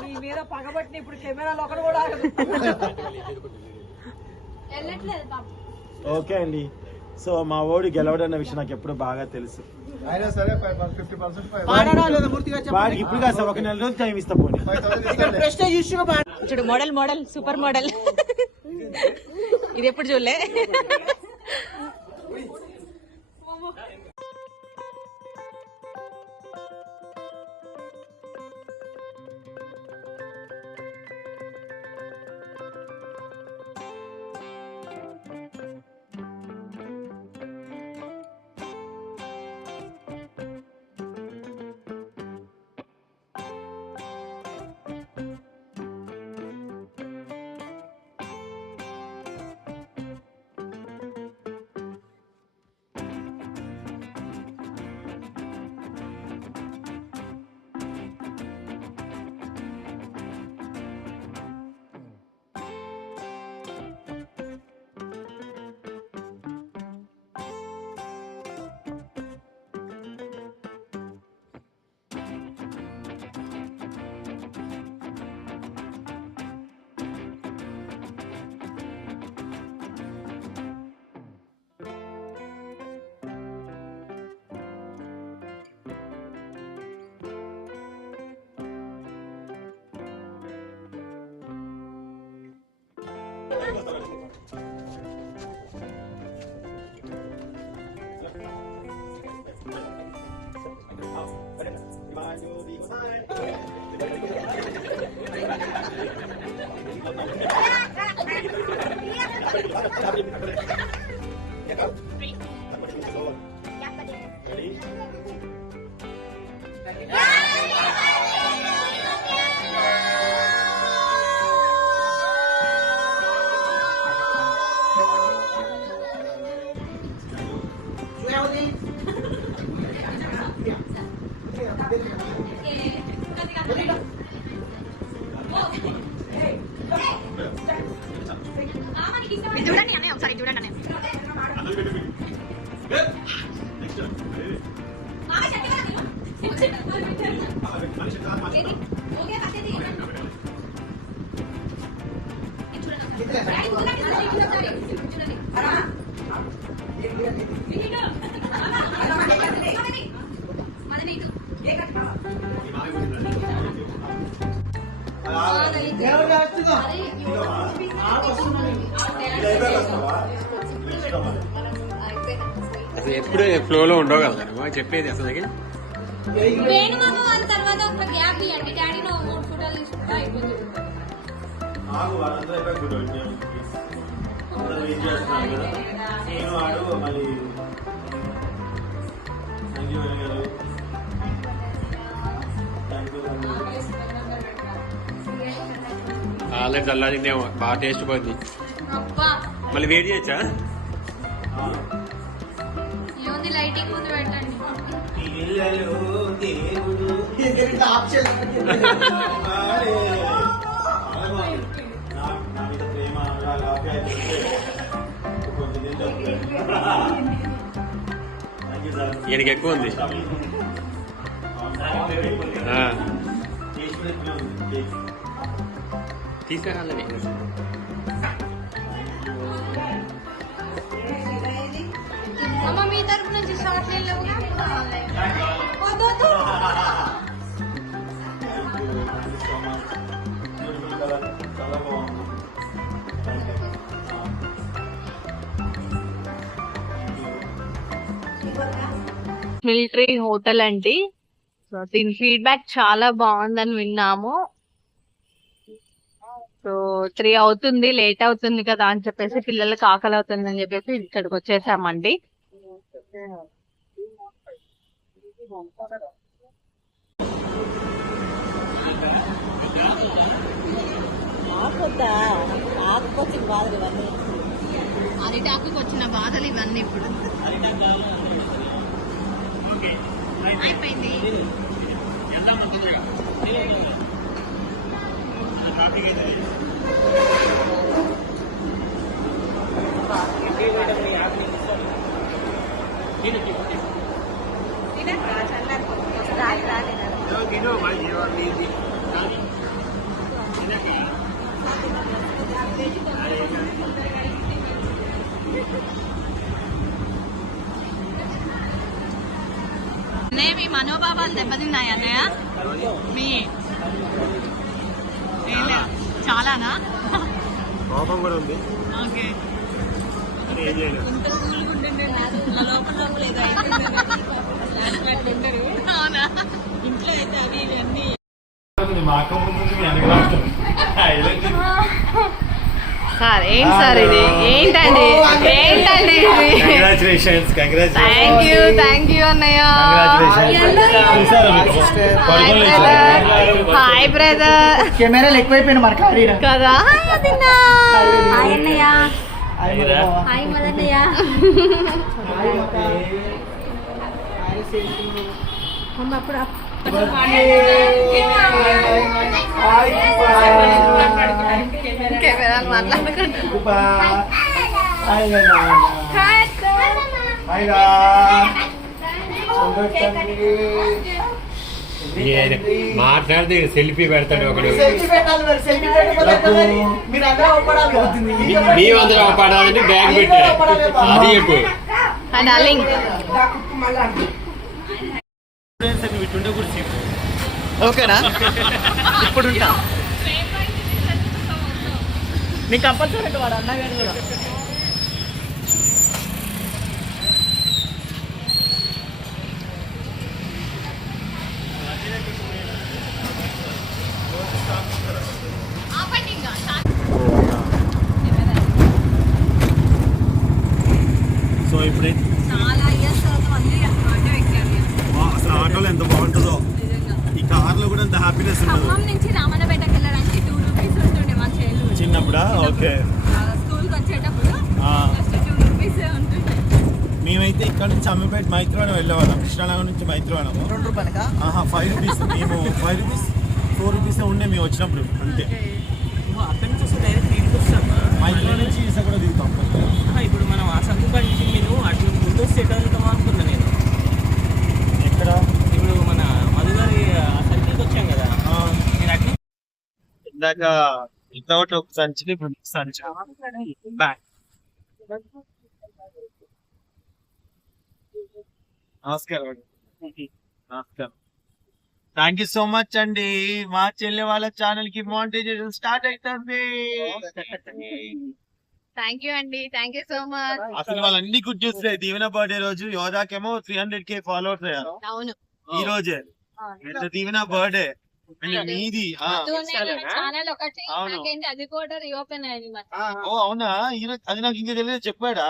మీ మీద పగబట్టిన ఇప్పుడు కెమెరాలో ఒకటి కూడా ఓకే అండి. సో మా ఓడి గెలవడన్న విషయం నాకు ఎప్పుడు బాగా తెలుసు. అయినా సరే 50% వాడికి ఇప్పుడు కాదు సార్, ఒక నెల రోజులు టైం ఇస్తా పోనీ. చూడు మోడల్ సూపర్ మోడల్. ఇది ఎప్పుడు చూడలే. చూడండి అన్నయ్య, ఒకసారి చూడండి అన్నయ్య. అసలు ఎప్పుడు ఫ్లోలో ఉండవు కదా చెప్పేది అసలు వేణుమామ వాళ్ళ తర్వాత ఒక గ్యాప్ ఇవ్వండి. డాడీ 3 ఫోటోలు తీసుకుంటా అయిపోతుంది. ఆల్రెడీ చల్లారిందేమో, బాగా టేస్ట్ పోద్ది. మళ్ళీ వేడి చేయొచ్చా? ఏముంది, లైటింగ్ ముందు పెట్టండి. ఈయనకి ఎక్కువ ఉంది. తీసుకురాలని అమ్మ మీ తరపు నుంచి షార్ట్ లేవుగా. మిలిటరీ హోటల్ అండి. సో దీని ఫీడ్బ్యాక్ చాలా బాగుందని విన్నాము. సో 3 అవుతుంది, లేట్ అవుతుంది కదా అని చెప్పేసి, పిల్లలకి ఆకలి అవుతుంది అని చెప్పేసి ఇక్కడికి వచ్చేసామండి. అరిటాకుకి వచ్చిన బాధలు ఇవన్నీ ఇప్పుడు అయిపోయింది. మీ మనోభావాలు దెబ్బతిన్నాయి అన్నయ్య మీ చాలానా కోపం కూడా ఉంది. ఓకే ఏం చేయలేదు. అవునా ఇంట్లో అయితే అవి ఇవన్నీ మా అక్క ముందు మీ వెనక సార్ ఏంటి సార్ ఇది ఏంటండి ఏంటండి ఇది కంగ్రాచులేషన్స్ థ్యాంక్ యూ అన్నయ్య హాయ్ బ్రదర్ కెమెరాలు ఎక్కువైపోయినా మన ఖాళీ కదా కెమెరాలు మాట్లాడుకుంటా మాట్లాడితే సెల్ఫీ పెడతాడు ఒకడు. నీవందరూ పడాలని బ్యాగ్ పెట్టాడు. అది చెప్పు. డార్లింగ్ ఓకేనా ఇప్పుడు ఉంటా నీకు కంపల్సరీ వాడు అన్నగారు కూడా సో ఇప్పుడే అసలు ఆటోలో ఎంత బాగుంటుందో, ఈ కార్లో కూడా ఎంత హ్యాపీనెస్ ఉండదు. నుంచి రామన్నపేటకి వెళ్ళడానికి 2 రూపీస్ ఉంటుండే మా చేలు చిన్నప్పుడా? ఓకే. స్కూల్కి వచ్చేటప్పుడు జస్ట్ 2 రూపీస్ ఉంటుండే. మేమైతే ఇక్కడ నుంచి అమ్మిపేట మైత్రివనం వెళ్ళేవాళ్ళం. కృష్ణానగర్ నుంచి మైత్రివనం 2 రూపాయలకా 5 రూపీస్. మేము 5 రూపీస్ 4 రూపీస్ ఉండే మేము వచ్చినప్పుడు అంతే. అక్కడి నుంచి వస్తే డైరెక్ట్ ఇంటికి వస్తామా? మైత్రిలో నుంచి ఈస కూడా దిగుతాం. ఇప్పుడు మనం ఆ సందుకాడి నుంచి నేను అటు ముందు వస్తే ఎట్లా వెళ్తామా అనుకున్నా నేను. ఎక్కడ? ఇప్పుడు మన మధుగారి సర్కిల్కి వచ్చాం కదా, నేను అటు ఇందాక వితౌట్ ఒక సంచి, ఇప్పుడు సంచి బ్యాక్. నమస్కారం. థ్యాంక్ యూ సో మచ్ అండి. మా చెల్లె వాళ్ళ ఛానల్ కి మానిటైజేషన్ స్టార్ట్ అవుతుంది. థ్యాంక్ యూ అండి, థ్యాంక్ యూ సో మచ్. అసలు వాళ్ళన్ని గుడ్ న్యూస్. దీవెన బర్త్డే రోజు యోధాకేమో 300K ఫాలోవర్స్ అయ్యారు అవును ఈ రోజే. దీవెన బర్త్డే మీది. ఛానల్ ఒకటి అవును. నాకేంటి అది కూడా రీఓపెన్ అయింది మరి. ఓ అవునా? ఈరోజు అది నాకు ఇంకా తెలియదు. చెప్పాడా?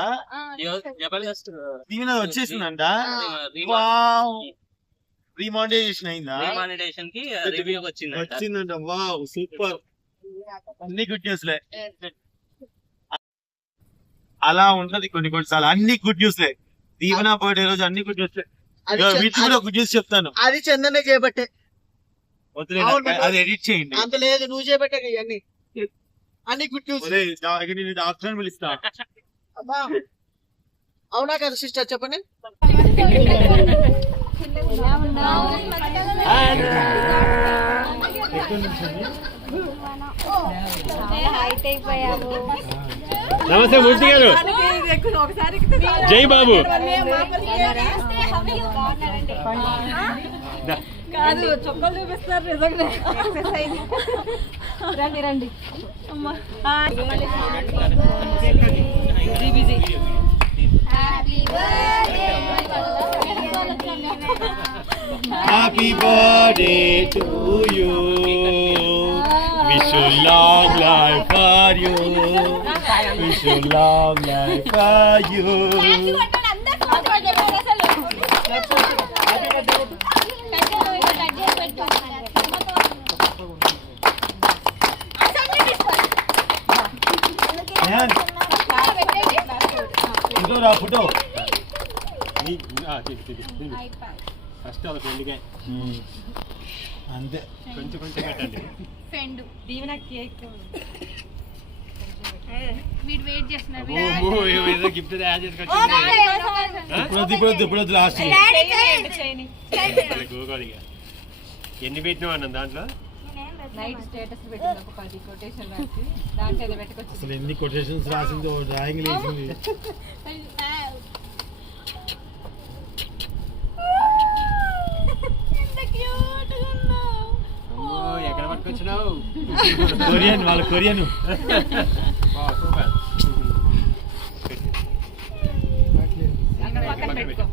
జబర్దస్త్ దీవెన వచ్చేసిందంట. రీమానిటైజేషన్ అయిందా? రీమానిటేషన్ కి రివ్యూ వచ్చిందంట. Wow super. అన్ని గుడ్ న్యూస్ లే. అలా ఉంటది కొన్నిసార్లు. అన్ని గుడ్ న్యూస్ లే. దీవెన బర్త్డే రోజు అన్ని గుడ్ న్యూస్ లే. వీటి కూడా గుడ్ న్యూస్ చెప్తాను. అది చందనే చేయబట్టే. అది ఎడిట్ చేయండి. అంత లేదు, నువ్వు చేయబట్టే ఇవన్నీ అన్ని గుడ్ న్యూస్. డాక్టర్ పిలుస్తా. అవునా కదా సిస్టర్, చెప్పండి. హైట్ అయిపోయావు. నమస్తే మూర్తి గారు. ఒకసారి జై బాబు. కాదు చొక్కలు చూపిస్తారు నిజంగా. ఎక్సర్సైజ్. రండి రండి. Busy Happy birthday to you. Wish you long life for you. Wish you long life for you. Photo రా ఫోటో. ఫస్ట్ ఒక పెళ్లిగా అంతే. కొంచెం కొంచెం పెట్టండి. దీవెన కేక్ వీడు వెయిట్ చేస్తున్నారు ఏదో గిఫ్ట్ తయారు చేసుకొచ్చి ఇప్పుడు లాస్ట్ ఎన్ని పెట్టినావు అన్న దాంట్లో నైట్ స్టేటస్ పెట్టింది ఒక 10 కొటేషన్ రాసి దాంట్లో ఏదో పెట్టుకొచ్చి అసలు ఎన్ని కొటేషన్స్ రాసింది డ్రాయింగ్ వేసింది ఎక్కడ పట్టుకొచ్చినావు కొరియన్ వాళ్ళ కొరియన్ పక్కన పెట్టుకో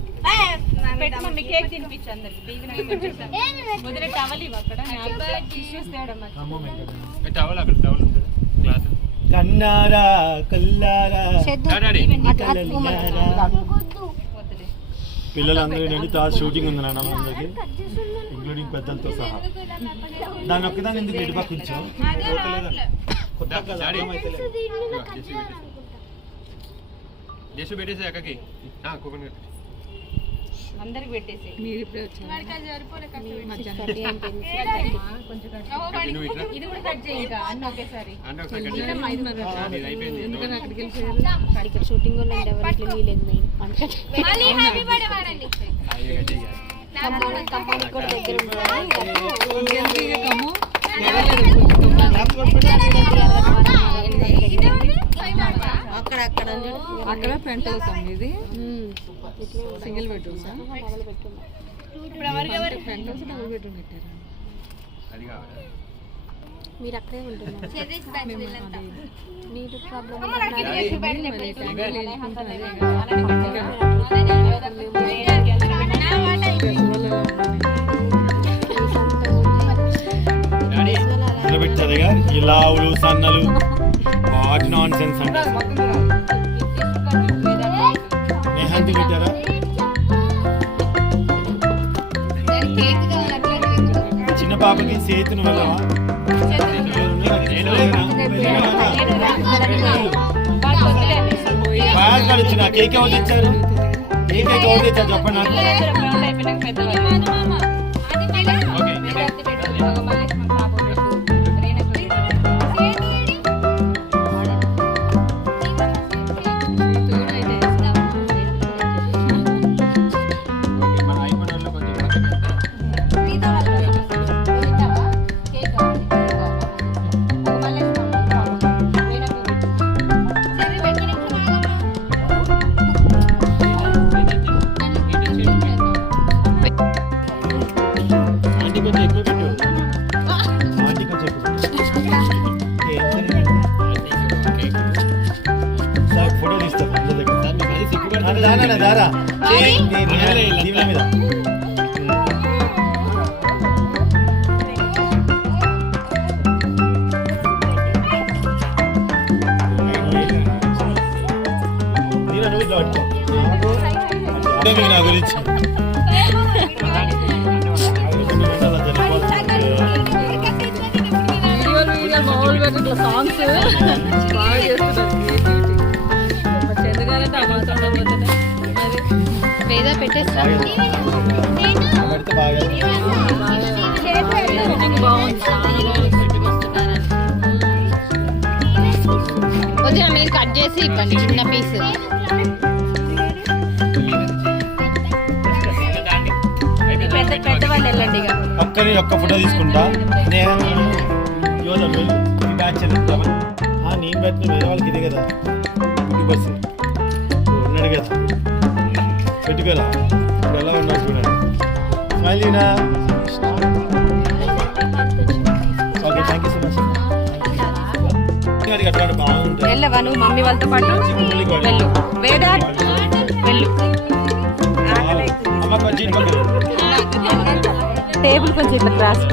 పెట్టు మమ్మీ కేక్ తినిపించు అందరికి మొదలు టవల్ ఇవ్వ అక్కడ టిష్యూస్ తేవడం టవల్ అక్కడ టవల్ ఉంది క్లాత్ కన్నారా కల్లారా పిల్లలందరూ ఏంటంటే తాజ్ షూటింగ్ ఉంది నాన్న అందరికి ఇంక్లూడింగ్ పెద్దలతో సహా దాని ఒక్కదాన్ని ఎందుకు ఇటు పక్క ఉంచావు జస్ట్ పెట్టేసి అక్కకి కోకోనట్ అందరికి పెట్టేసి మీరు ఇప్పుడే వచ్చారు ఇది కూడా కట్ చేయి ఇంకా అన్న ఒకేసారి అయిపోయింది ఇక్కడ షూటింగ్ ఎవరికి లేదు మళ్ళీ హ్యాపీ బర్త్డే వాడండి కూడా దగ్గర అక్కడ ఫ్రంట్ అవుతాం ఇది single bedroom front house double bedroom పెట్టారు అది కావాలి మీరు అక్కడే ఉంటున్నారు నీటి ప్రాబ్లం పెట్టారుగా ఈ లావులు సన్నలు వాట్ నాన్ సెన్స్ అంటే మెహందీ పెట్టారా చిన్న పాపకి చేతును వెళ్ళవా బాగా వచ్చిన కేక్ ఎవరు తెచ్చారు ఏ కేక్ ఎవరు తెచ్చారు చెప్పండి నాకు ఫోటో తీస్తాను దారా మీద నా గురించి సాంగ్స్ బాగా చేస్తున్నారు చంద్రగారంటే ఆ మాత్రం వేద పెట్టేస్తాను వదిన మీరు కట్ చేసి ఇవ్వండి చిన్న పీస్ పెద్దవాళ్ళు వెళ్ళండి ఇక పక్కనే ఒక్క ఫోటో తీసుకుంటా నేను నేను పెట్టిన వేరే వాళ్ళకి ఇదే కదా గుడ్డు బస్సు ఉన్నాడు కదా పెట్టు కదా ఇప్పుడు ఎలా ఉన్నాడు చూడండి స్మైలీనా okay thank you so much అట్లా బాగుంటుంది వెళ్ళవా నువ్వు మమ్మీ వాళ్ళతో పాటు వెళ్ళు వేద వెళ్ళు అమ్మ కొంచెం టేబుల్ కొంచెం ఇట్లా క్రాస్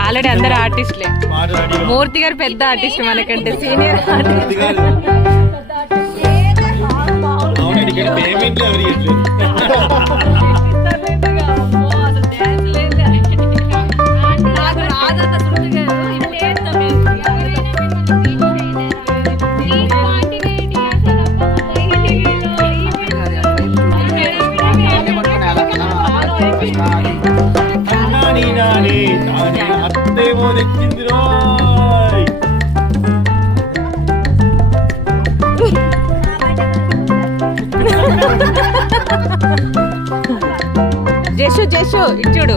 ఆల్రెడీ అందరు ఆర్టిస్ట్లే మూర్తి గారు పెద్ద ఆర్టిస్ట్ మనకంటే సీనియర్ పేమెంట్ ఎవరికి నాకు రాదు జస్సు జస్సు ఇచ్చుడు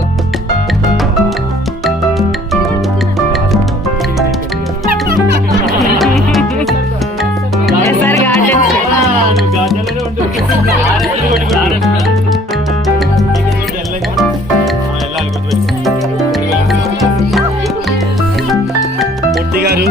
గారు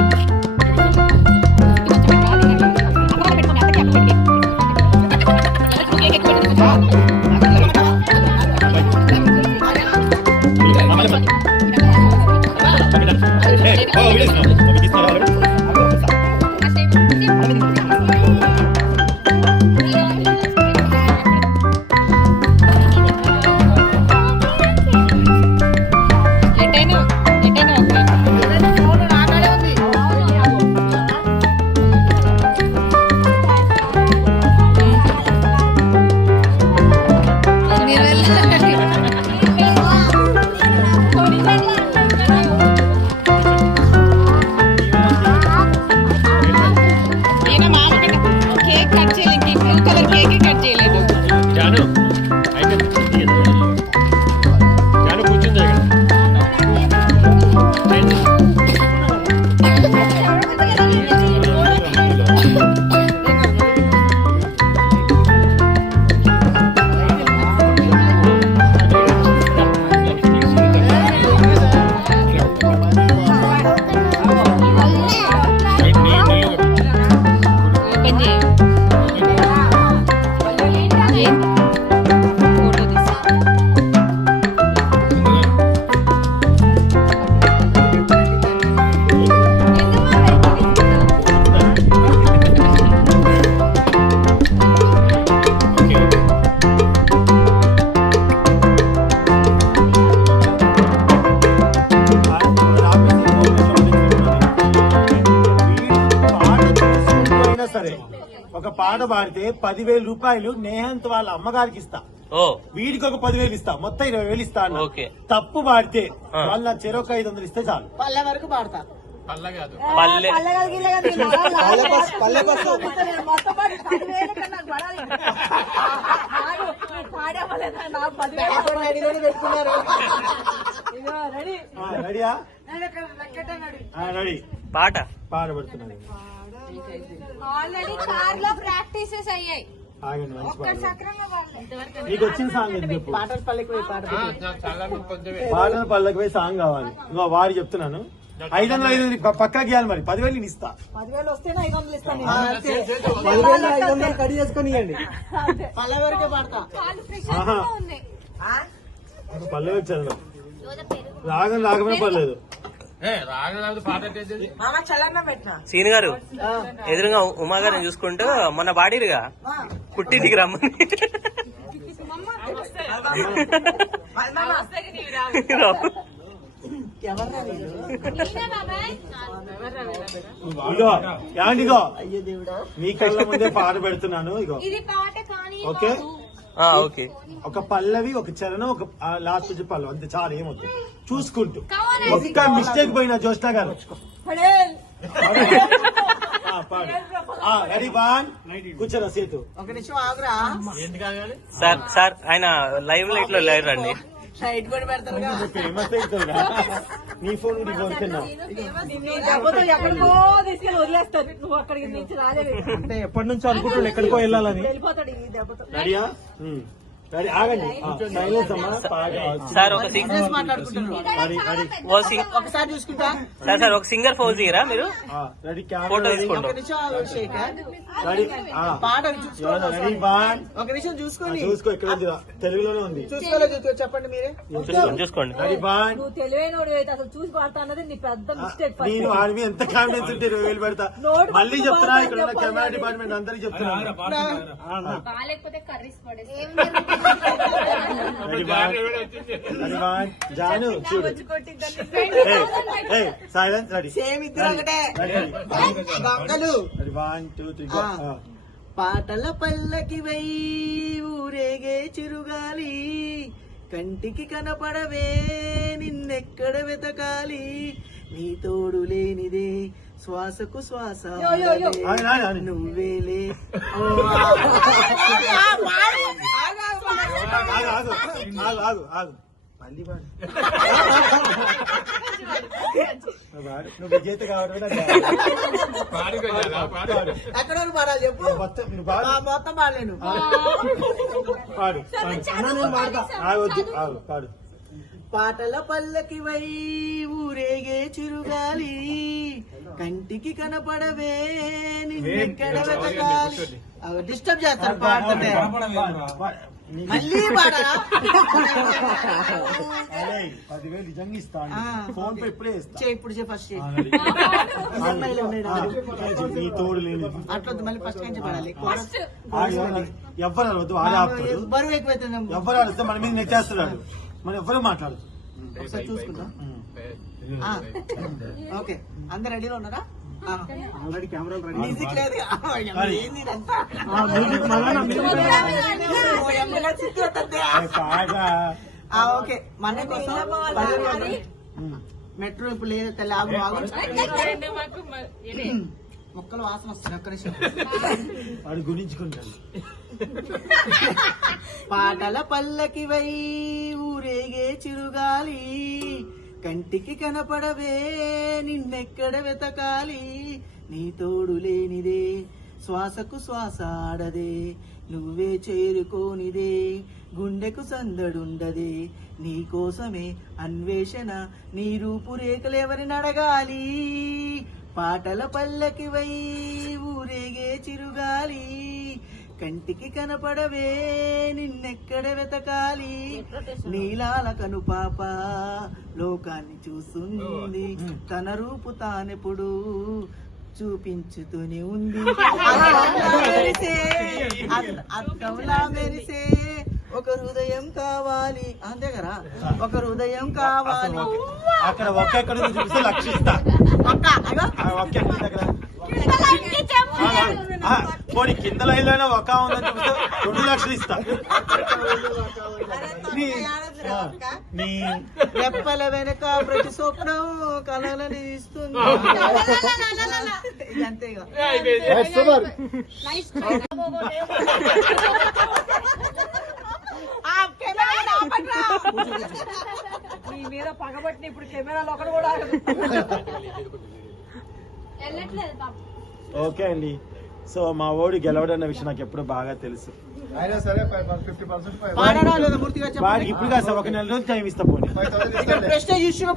ఒక పాట పాడితే 10,000 రూపాయలు నేహంత్ వాళ్ళ అమ్మగారికి ఇస్తా. వీడికి ఒక 10,000 ఇస్తా, మొత్తం 20,000 ఇస్తా అన్న. తప్పు పాడితే వాళ్ళ చెరొక 500 ఇస్తే చాలు. పల్లె వరకు పాడతా. రెడీ పాట పాడబడుతున్నాను. ఆల్రెడీ కార్ లో ప్రాక్టీసెస్ అయ్యాయి. ఆగండి, మంచి పాట. నీకు వచ్చిన సాంగ్ ఎందుకు చెప్పు. పాటలు పల్లెకి పోయి పాట పాటలు పళ్ళకి పోయి సాంగ్ కావాలి. ఇంకో వాడి చెప్తున్నాను, 500 పక్కా గీయాలి. మరి 10,000 ఇస్తా. 10,000 వస్తేనే 500 ఇస్తాను. 500 కడి చేసుకుని పల్లె వరకే పాడతా. పల్లె వచ్చాను, రాగం రాగమే పర్లేదు. సీన్ గారు ఎదురుగా ఉమా గారిని చూసుకుంటూ మొన్న బాడీరుగా పుట్టింటికి రమ్మని ఇగో యాండిగో మీ కళ్ళ ముందే పాట పెడుతున్నాను. ఇగో ఓకే ఓకే. ఒక పల్లవి, ఒక చరణం, ఒక లాస్ట్ వచ్చి పల్లవి, అంతే చాలు. ఏమవుతుంది చూసుకుంటూ. ఒక్క మిస్టేక్ పోయినా జోష్నా గారు రెడీ బాన్ కూర్చోరా సేతు. ఒక నిమిషం ఆగురా. సార్ ఆయన లైవ్ లైట్ లో లైవ్ రండి. సైడ్ కూడా పెడతారు. ఫేమస్ అవుతుందా నీ ఫోన్ కొనుక్కున్నా ఎక్కడికో తీసుకెళ్ళి వదిలేస్తారు. నువ్వు అక్కడికి నుంచి రాలేదు అంటే ఎప్పటి నుంచో అనుకుంటున్నాడు ఎక్కడికో వెళ్ళాలని. వెళ్ళిపోతాడు ఈ దెబ్బతో. రెడీయా? రెడీ, ఆగండి. సార్ ఒకసారి చూసుకుంటా. సార్ ఒక సింగర్ ఫోజ్ తీయరా మీరు? రెడీ, ఫోటో తీసుకోండి. పాట రెడీ బాన్. ఒక నిమిషం చూసుకొని చూసుకో, ఇక్కడ ఉంది, తెలుగులోనే ఉంది. చూసుకోలేదు, చెప్పండి మీరే. చూసుకోండి. రెడీ బాన్. నువ్వు తెలివైనోడు అయితే అసలు చూసి పాడతా అన్నది నీ పెద్ద మిస్టేక్. నేను ఆర్మీ ఎంత కాన్ఫిడెన్స్ ఉంటే 20,000 పెడతా. మళ్ళీ చెప్తున్నా, ఇక్కడ ఉన్న కెమెరా డిపార్ట్మెంట్ అందరికి చెప్తున్నా. జాను చూడు. సైలెన్స్. రెడీ, సేమ్ ఇద్దరు ఒకటే. దొంగలు. 1 2 3 పాటల పల్లకి వై ఊరేగే చిరుగాలి, కంటికి కనపడవే నిన్నెక్కడ వెతకాలి, నీ తోడు లేనిదే శ్వాసకు శ్వాస నువ్వేలే. ఆగు మళ్ళీ నువ్వు విజేత కాబట్టి ఎక్కడ పాడాలి చెప్పు మొత్తం పాడలేను పాడు ఆగొద్దు ఆగు పాడు. పాటల పల్లకి వై ఊరేగే చిరుగాలి కంటికి కనపడవే నిన్నెక్కడ వెతకాలి. డిస్టర్బ్ చేస్తారు పాడుతుంటే మళ్ళీ పాడరా 10,000 నిజంగా ఇస్తాను. ఫోన్ పే ఇప్పుడే ఇస్తా. ఇప్పుడు ఫస్ట్ నీ తోడు లేదు అట్లా మళ్ళీ ఫస్ట్ నుంచి పాడాలి. ఎవ్వరు అడవద్దు ఆడే ఆపుతాడు. బరువు ఎక్కువైతుంది ఎవ్వరు అడిస్తే మన మీద నెట్టేస్తున్నాడు. మనం ఎవ్వరు మాట్లాడదు. ఒకసారి చూసుకుందాం. ఓకే అందరు రెడీలో ఉన్నారా? ఆల్రెడీ కెమెరాలు రెడీ. మ్యూజిక్ లేదు. ఓకే మన కోసం మెట్రో ఇప్పుడు లేదు తెల్ల ఆగు మొక్కలు వాసన వస్తుంది. ఒక్క నిమిషం వాడు గురించుకుంటాడు. పాటల పల్లకి వై ఊరేగే చిరుగాలి కంటికి కనపడవే నిన్నెక్కడ వెతకాలి. నీ తోడు లేనిదే శ్వాసకు శ్వాస ఆడదే నువ్వే చేరుకోనిదే గుండెకు సందడుండదే నీ కోసమే అన్వేషణ నీ రూపురేఖలెవరిని అడగాలి. పాటల పల్లకి వై ఊరేగే చిరుగాలి కంటికి కనపడవే నిన్నెక్కడ వెతకాలి. నీలాల కను పాప లోకాన్ని చూస్తుంది తన రూపు తానెప్పుడు చూపించుతూనే ఉంది. అద్దంలా మెరిసే ఒక హృదయం కావాలి. అంతే కదా ఒక హృదయం కావాలి. అక్కడ ఒక్క ఎక్కడ చూపిస్తే లక్షిస్తా. ఒక్క ఎక్కడ దగ్గర పోనీ కింద లైన్లో ఒక్క ఉందని చూపిస్తే 2 లక్షలు ఇస్తా. నీ రెప్పల వెనక ప్రతి స్వప్నం కలలని ఇస్తుంది. అంతేగా నీ మీద పగబట్టిన ఇప్పుడు కెమెరాలో ఒకటి కూడా వెళ్ళట్లేదు పాపం. ఓకే అండి. సో మా ఓడి గెలవడన్న విషయం నాకు ఎప్పుడు బాగా తెలుసు. పాడడా లేదా మూర్తిగా చెప్పండి. వాడికి ఇప్పుడు కాస్త 1 నెల రోజు టైం ఇస్తా పోనీ. ప్రెస్టేజ్ ఇష్యూగా